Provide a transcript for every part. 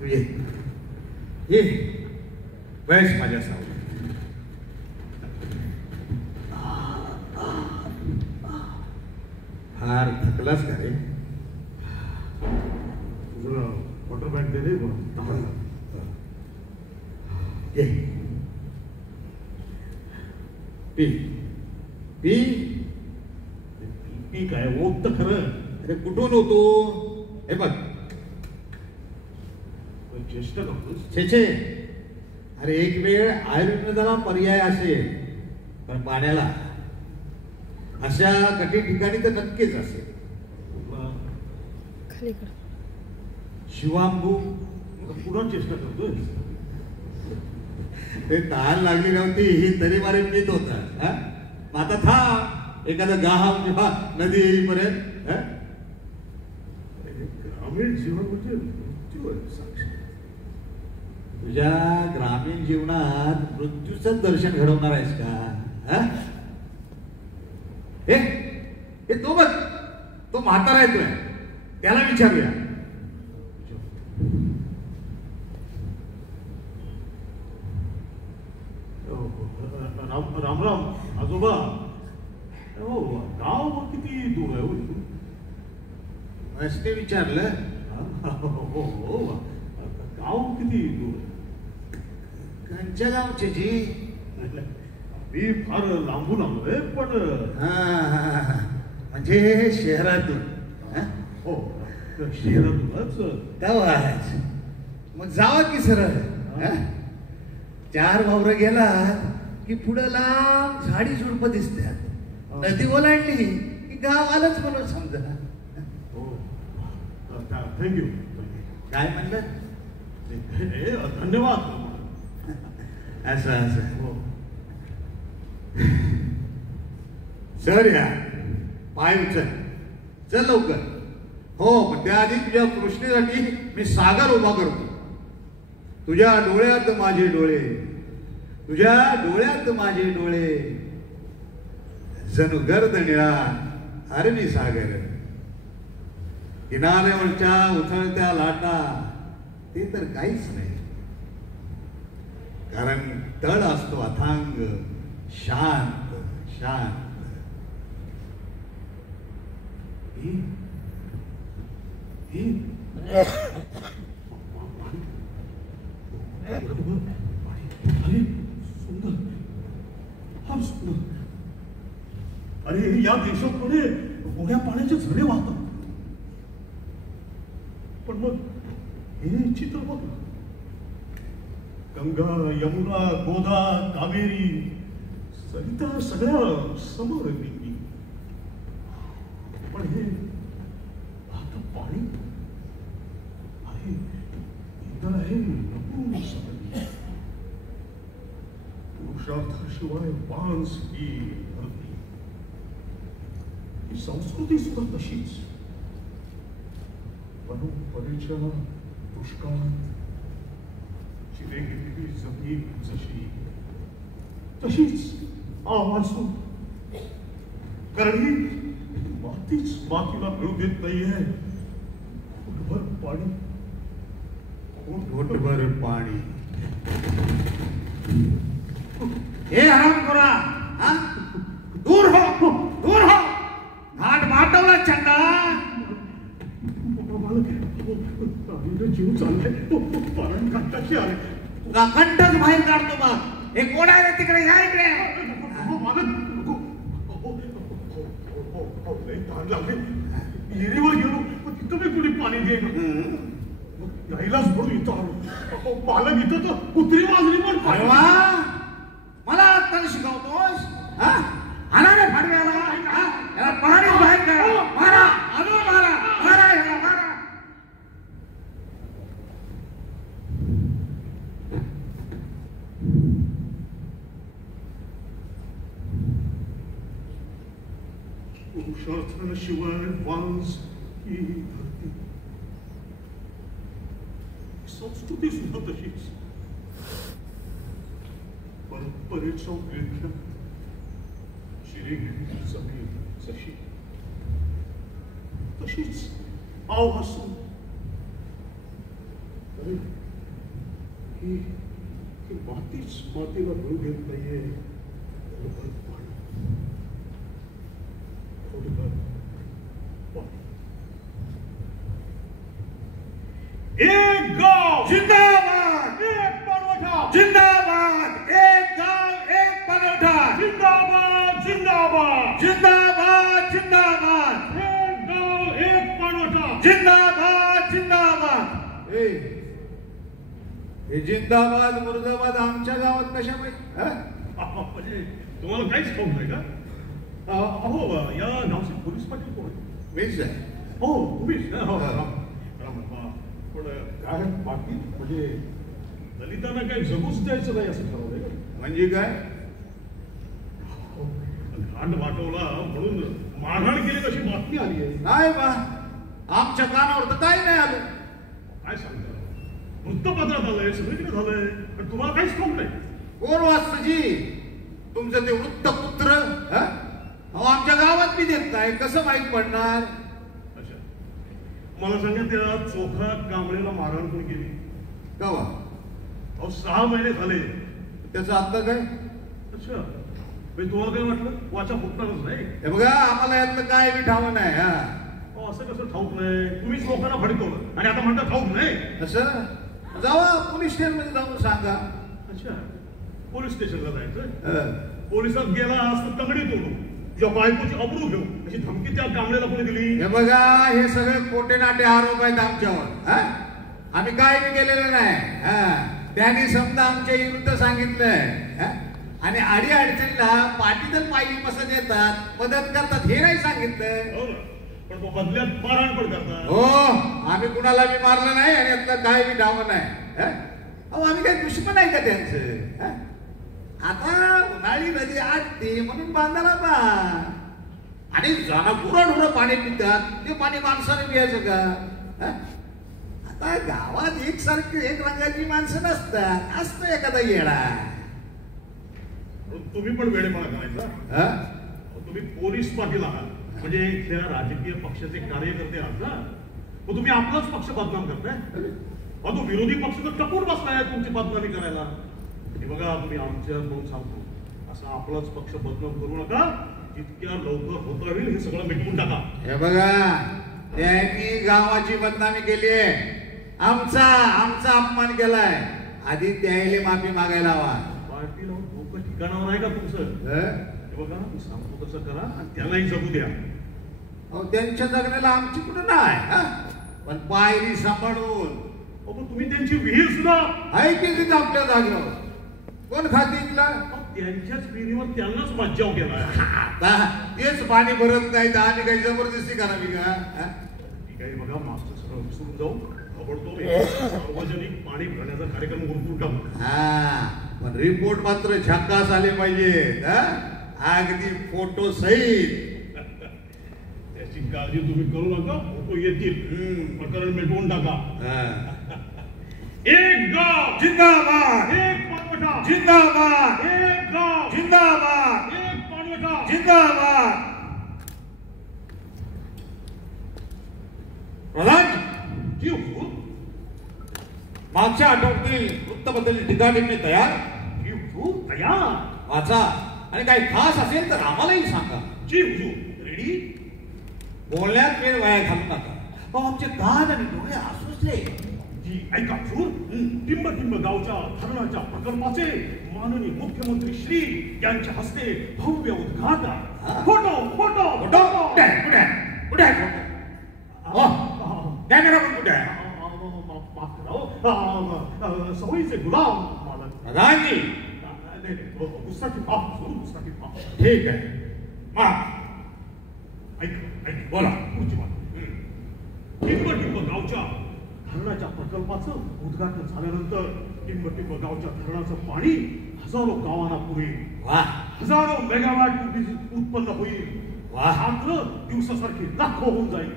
तू ये ये बैस माझ्या सावली. फार थकलास का रे? तुझं वॉटर बॅग दे रे. ये पी पी. पी काय ओत तर खरं. अरे कुठून होतो हे बघ. चेष्टा करतोस? छे छे. अरे एक वेळ आयुर्वेदाला पर्याय असेल पण पाण्याला अशा कठीण ठिकाणी तर नक्कीच असेल. शिवांबू पुन्हा चेष्टा करतोय. ते तहान लागली नव्हती ही तरी मारे पित होता. आता था एखादा गाव किंवा नदी येईपर्यंत. ग्रामीण जीवन म्हणजे मृत्यूवर साक्ष. तुझ्या ग्रामीण जीवनात मृत्यूचं दर्शन घडवणार आहेस का? हे तो बघ, तो म्हातारा येतोय, त्याला विचारूया. राम राम आजोबा. हो गाव किती दूर आहे? असते विचारलं. हो हो गाव किती दूर? कंच्या गावचे जी? मी फार लांबून आलोय पण. म्हणजे शहरातून? हो शहरातूनच. तेव्हाच मग जावा की सरळ. 4 वावरं गेला की पुढं लांब झाडी झुडपं दिसतात. नदी ओलांडली की गाव आलंच म्हणून समजा. हो थँक्यू. काय म्हणलं? धन्यवाद. असं असं. सर या पाय उचल. चल लवकर. हो पण त्याआधी तुझ्या कृष्णेसाठी मी सागर उभा करतो. तुझ्या डोळ्यात माझे डोळे, तुझ्या डोळ्यात माझे डोळे, जणू गर्द निळा अरबी सागर. किनाऱ्यावरच्या उथळत्या लाटा ते तर काहीच नाही, कारण तळ असतो अथांग, शांत शांत. अरे सुंदर, फार सुंदर. अरे या देशामध्ये गोड्या पाण्याचे झरे वाहतात. पण मग हे चित्र बघ. गंगा, यमुना, गोदा, कावेरी, सरिता सगळ्या समोर आहे. पण हे आता पाणी आहे, इथं आहे पुरुषार्थाशिवाय वांस ही धरती. ही संस्कृती सुद्धा तशीच. परंपरेच्या दुष्काळात चिरेगिरी जमीन जशी तशीच आवासू. कारण ही मातीच मातीला मिळू देत नाहीये. घोटभर पाणी, घोटभर पाणी. हे हरामखोरा, दूर हो, दूर हो. घाट माटवला चंडा. जीव चाललाय. पारण कशी आले? तुला कंठच बाहेर काढतो मग. हे कोण आहे रे तिकडे? या इकडे. विहिरीवर गेलो तिथं मी कुणी पाणी घेईन. यायलाच म्हणून इथं आलो. पालक इथं तर कुत्री वाजली पण मला आता शिकवतोस? आला रे फाडव्याला. याला पाणी बाहेर काढा. मारा, अजून मारा, मारा याला, मारा. पुरुषार्थाशिवाय वांस ही धरती. संस्कृती सुद्धा तशीच. परंपरेच्या विळख्यात चिरेगिरी जमीन जशी तशीच आवासून. अरे ही मातीच मातीला मिळू घेत नाहीये. एक गाव जिंदाबाद, एक पाणवठा. जिंदाबाद, एक गाव एक पाणवठा. जिंदाबाद जिंदाबाद जिंदाबाद, जिंदाबाद, एक गाव एक पाणवठा. जिंदाबाद, जिंदाबाद. हे जिंदाबाद मुर्दाबाद आमच्या गावात कशा पाहिजे? म्हणजे तुम्हाला काहीच ठाऊक नाही का? अहो या गावचे पोलीस पाटील कोण? मीच आहे. हो तुम्हीच. पण काय बाकी म्हणजे दलितांना काही जगूच द्यायचं नाही असं ठरवलंय का? म्हणजे काय? घाट वाटवला म्हणून मारहाण केली अशी बातमी आली आहे. नाही बा, आमच्या कानावर तर काही नाही आलं. काय सांगता? वृत्तपत्रात आलंय, सगळीकडे झालंय, पण तुम्हाला काहीच ठाऊक नाही. कोण वाचतं जी? तुमचं ते वृत्तपुत्र आमच्या गावात बी देत नाही, कसं माहीत पडणार? अच्छा, मला सांगा त्या चोखा कांबळेला मारहाण कोणी केली? गावा अहो 6 महिने झाले. त्याचा अर्थ काय? अच्छा, म्हणजे तुम्हाला काय वाटलं वाचा फुटणारच नाही? हे बघा, आम्हाला यातलं काय बी ठाव नाही. असं कसं ठाऊक नाही? तुम्हीच लोकांना भडकवलं आणि आता म्हणता ठाऊक नाही. असं जावा पोलीस स्टेशनमध्ये जाऊन सांगा. अच्छा, पोलीस स्टेशनला जायचं? पोलिसात गेला असं तंगडी तोडू, तुझ्या बायकोची अब्रू घेऊ अशी धमकी त्या कांबळेला कोणी दिली? हे बघा, हे सगळे खोटे नाटे आरोप आहेत आमच्यावर. आम्ही काय बी केलेलं नाही. त्यांनी समजा आमच्या विरुद्ध सांगितलंय आणि आडी अडचणीला पाठीतच पायी मसत येतात, मदत करतात, हे नाही सांगितलं. हो ना, पण तो बदल्यात मारहाण पण करतात. हो, आम्ही कुणाला बी मारलं नाही आणि यातलं काय बी डाव नाही. अहो, आम्ही काही दुश्मन आहे का त्यांचं? आता उन्हाळी नदी आटते म्हणून बांधायला बा, आणि जनावरं पाणी पितात, ते पाणी माणसाने पियायचं का? आता गावात एकसारखी एक रंगाची माणसं नसतात, असतं एखादा येडा. तुम्ही पण वेळेपणा करायचा. तुम्ही पोलीस पाटील आहात म्हणजे इथल्या राजकीय पक्षाचे कार्यकर्ते आहात ना, मग तुम्ही आपलाच पक्ष बदनाम करताय. तो विरोधी पक्ष तर टपून बसलाय तुमची बदनामी करायला. हे बघा, तुम्ही आमच्या म्हणून सांगतो, असा आपलाच पक्ष बदनाम करू नका. जितक्या लवकर होता होईल हे सगळं मिटवून टाका. हे बघा, त्यांनी गावाची बदनामी केली आहे, आमचा अपमान केलाय. आधी त्याला माफी मागायला हवा. पाटील डोकं ठिकाणावर आहे का तुमचं? हे बघा, मी सांगतो तसं करा आणि त्यालाही जगू द्या. अहो, त्यांच्या जगण्याला आमची कुठं नाही, पण पायरी सांभाळून. पण तुम्ही त्यांची विहीर सुद्धा आहे की आपल्या जागेवर कोण खातीतला? त्यांच्याच विहिरीवर त्यांनाच मज्जाव केला. आता तेच पाणी भरत नाही तर आम्ही काही जबरदस्ती करावी का? ठीक आहे, बघा, मास्टर सगळं विसरून जाऊ, ताबडतोब सार्वजनिक पाणी भरण्याचा कार्यक्रम उरकून टाकू. पण रिपोर्ट मात्र झकास आले पाहिजेत, अगदी फोटो सहित. त्याची काळजी तुम्ही करू नका, फोटो येतील, प्रकरण मिटवून टाका. एक गाव जिंदाबाद, एक पाणवठा. जिंदाबाद, एक गाव जिंदाबाद, एक पाणवठा. जिंदाबाद. प्रधान जी, मागच्या आठवड्यातील वृत्तपत्राची टीकाटिप्पणी तयार? तयार. वाचा आणि काही खास असेल तर आम्हालाही सांगा. जी हुजूर, रेडी. बोलण्यात वेळ वाया घालू नका. आमचे कान आणि डोळे आसुसले. ऐका चूर, टिंब गावच्या धरणाच्या प्रकल्पाचे माननीय मुख्यमंत्री श्री यांच्या हस्ते भव्य उद्घाटन. फोटो फोटो फोटो कुठे आहे? कॅमेरा पण कुठे आहे? सवयीचे गुलाम प्रधानजी. गुस्साची बाब, गुस्साची बाब. ठीक आहे, ऐक बोला. पुढची बाब. टिंब गावच्या धरणाच्या प्रकल्पाचं उद्घाटन झाल्यानंतर टिंब गावच्या धरणाचं पाणी हजारो गावांना पुरेल. हजारो मेगावॅट उत्पन्न होईल. मात्र दिवसासारखी लाखो होऊन जाईल.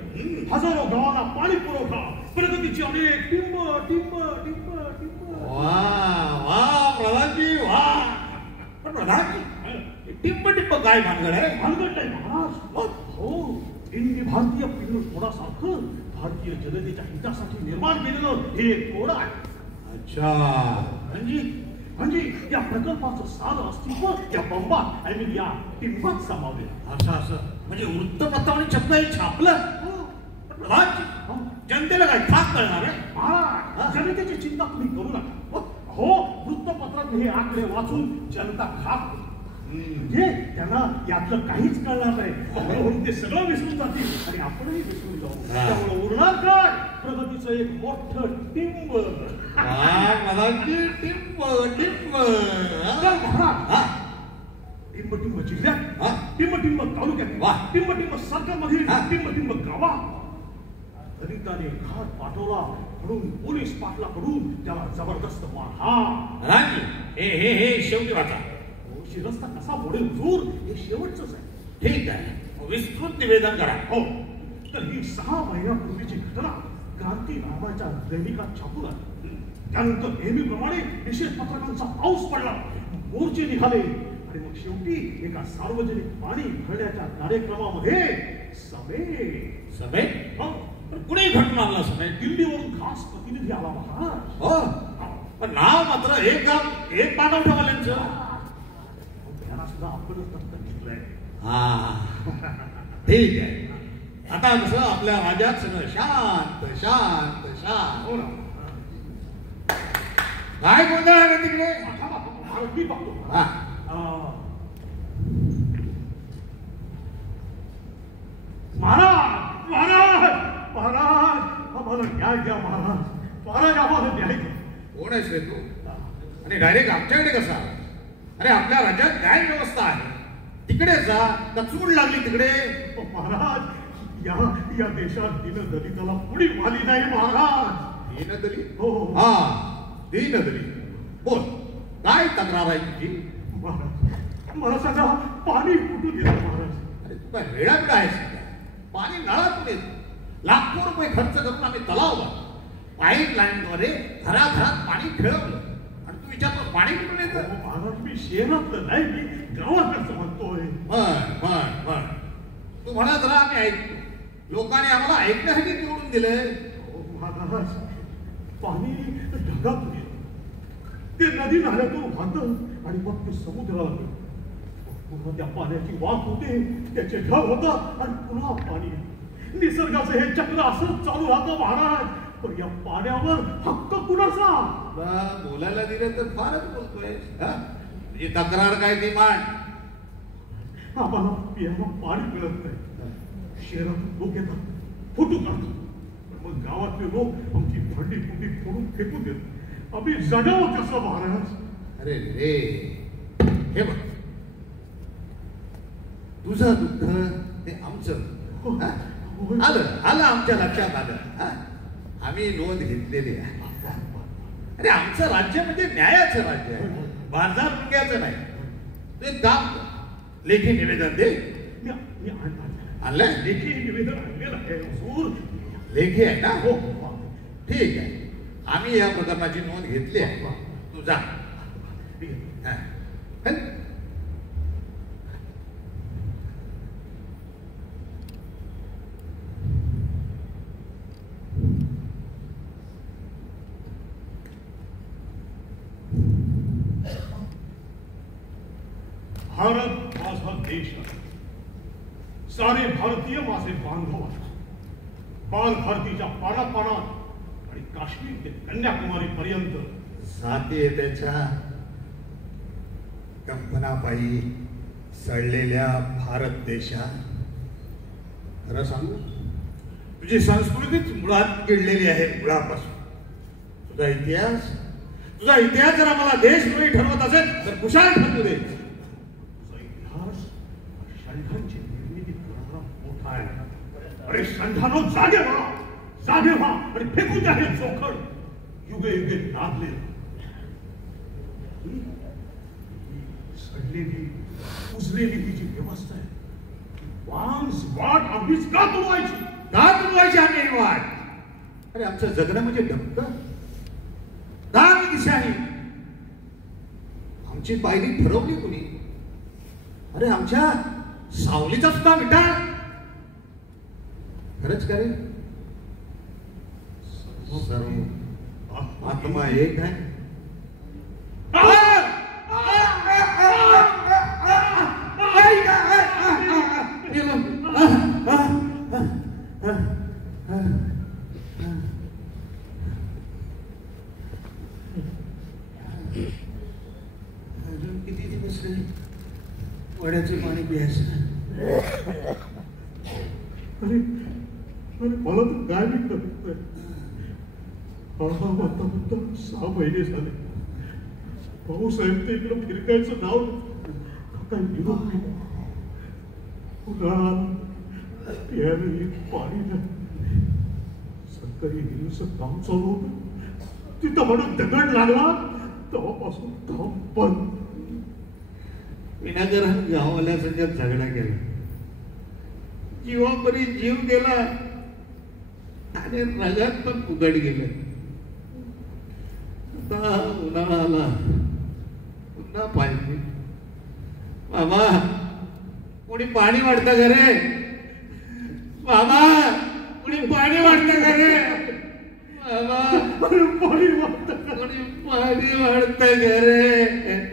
हजारो गावांना पाणी पुरवठा, प्रगतीची अनेक टिंब टिंब टिंब टिंब. प्रधानजी, पण प्रधानजी, टिंब काय भानगड आहे? भानगड नाही महाराज. हो, भारतीय पिंड थोडासारखं भारतीय जनतेच्या हितासाठी निर्माण केलेलं हे एक कोड आहे. अच्छा, म्हणजे या प्रकल्पाचं सारं अस्तित्व या बंबात आय मीन या टिंबात सामावलेलं. असं म्हणजे वृत्तपत्राने छापलं छापलं. जनतेला काय ठाक करणार आहे? जनतेची चिंता तुम्ही करू नका. हो, वृत्तपत्रात हे आकडे वाचून जनता खाक म्हणजे त्यांना यातलं काहीच कळणार नाही. म्हणून ते सगळं विसरून जातील आणि आपणही विसरून जाऊ. त्यामुळे उरणार काय? प्रगतीचं एक मोठं टिंब. टिंब जिल्ह्यात, टिंब तालुक्यात, टिंब सरकारमधील, टिंब गावात दलिताने घात पाठवला म्हणून पोलीस पाटलाकडून त्याला जबरदस्त मारहाण. हे शेवटी वाचा. रस्ता कसा मोडेल दूर हे शेवटच आहे. ठीक आहे, विस्तृत निवेदन करा. हो, तर ही 6 महिन्यापूर्वीची घटना क्रांती नावाच्या दैनिकात छापून आली. त्यानंतर नेहमीप्रमाणे निषेध पत्रकांचा पाऊस पडला, मोर्चे निघाले आणि मग शेवटी एका सार्वजनिक पाणी भरण्याच्या कार्यक्रमामध्ये सभेत कुणी घटना आला सभेत दिल्लीवरून खास प्रतिनिधी आला महाराज. हो, पण नाव मात्र एक मानव ठेवाल्यांचं. सुद्धा आपणच दत्तक घेतलंय. ठीक आहे. आता कसं आपल्या राज्यात सगळं शांत शांत शांत. हो ना. काय गोंधळ आहे तिकडे? मी बघतो. महाराज महाराज महाराज आम्हाला न्याय द्या. महाराज आम्हाला न्याय द्या. कोण आहेस रे तू? आणि डायरेक्ट आमच्याकडे कसा? अरे आपल्या राज्यात न्याय व्यवस्था आहे, तिकडे जा. कचूड लागली तिकडे. महाराज या देशात दीनदलिताला पुढे आली नाही महाराज. दीनदलित? हो. दीनदलित. बोल, काय तक्रार आहे तुझी? महाराज मला सांगा, पाणी कुठून येतं महाराज? अरे तू काय वेळाबिडा आहेस? पाणी नळातून येत. लाखो रुपये खर्च करून आम्ही तलाव पाईपलाईनद्वारे घराघरात पाणी खेळवलं आणि तू विचारतो पाणी कुठून येतं? महाराज मी शहरातलं नाही, मी गावाकडचं म्हणतोय. बर तू म्हणत राहा, आम्ही ऐकतो. लोकांनी आम्हाला ऐकण्यासाठी निवडून दिलंय. महाराज पाणी ढगातून येतं, ते नदी नाल्यातून वाहतं आणि मग ते समुद्राला मिळतं. पुन्हा त्या पाण्याची वाफ होते, त्याचे ढग होतात आणि पुन्हा पाणी. निसर्गाचं हे चक्र असंच चालू राहतं महाराज. पण या पाण्यावर हक्क कुणाचा? बोलायला दिलं तर फारच बोलतोय. तुझी तक्रार काय ती मांड. आम्हाला पियाला पाणी मिळत नाही. शहरातून लोक येतात, फोटो काढतात, मग गावातले लोक आमची भांडी कुंडी फोडून फेकून देतात. आम्ही जगावं कसं महाराज? अरे रे, हे बघ, तुझं दुःख ते आमचं आलं आमच्या लक्षात आलं. आम्ही नोंद घेतलेली आहे. अरे आमचं राज्य म्हणजे न्यायाचं राज्य आहे, बाजार मुंग्याचं नाही. तू एक काम कर, लेखी निवेदन दे. आणलंय? लेखी निवेदन आणलेलं आहे हुजूर. लेखी आहे ना? हो, ठीक आहे. आम्ही या प्रकरणाची नोंद घेतली आहे. तू जा. भारत माझा देश आहे. सारे भारतीय माझे बांधव आहेत. बाल भारतीच्या पानापानात आणि काश्मीर ते कन्याकुमारी पर्यंत जाती त्याच्या कंपनापायी सडलेल्या भारत देशात. खरं सांगू, तुझी संस्कृतीच मुळात किडलेली आहे. मुळापासून तुझा इतिहास जर आम्हाला देशद्रोही ठरवत असेल तर कुशाल ठरवू दे. षंढांची निर्मिती करणारा मोठा आहे. अरे षंढानो, जागे व्हा आणि फेकून द्या हे चोखड. युगे युगे नादले सडलेली उजलेली ही जी व्यवस्था आहे, वाट आम्हीच का तुडवायची आम्ही वाट? अरे आमचं जगणं म्हणजे डबक दाग दिशाही. आमची पायरी ठरवली कुणी? अरे आमच्या सावलीचा सुद्धा विटा. खरंच करे सर्व आत्मा एक आहे. अजून किती दिवस वड्याचे पाणी प्यायचं. अरे अरे मला तर काय मी करत नाही. आता 6 महिने झाले. भाऊसाहेब ते इकडं फिरकायचं नाव काय निरोप नाही. उन्हाळा प्यायला एक पाणी नाही. सरकारी हिरीचं काम चालू होतं. तिथं म्हणून दगड लागला तेव्हापासून काम बंद. विनाकारण गावाला संघात झगडा केला. जीवापरी जीव गेला आणि रगात पण उघड गेले. आता उन्हाळा आला पुन्हा पाहिजे. बाबा कोणी पाणी वाढतं का रे? बाबा कोणी पाणी वाढतं का रे? बाबा पाणी वाढतं कोणी पाणी वाढतं का रे?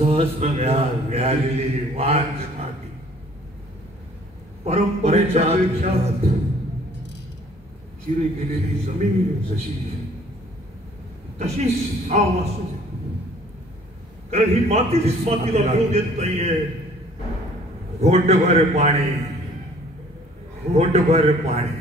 सहस्र व्यालेली वाट माती परंपरेच्या आयुष्यात चिरे गेलेली जमीन जशी तशीच ठाव असू दे. कारण ही मातीच मातीला मिळू देत नाहीये. घोटभर पाणी, घोटभर पाणी.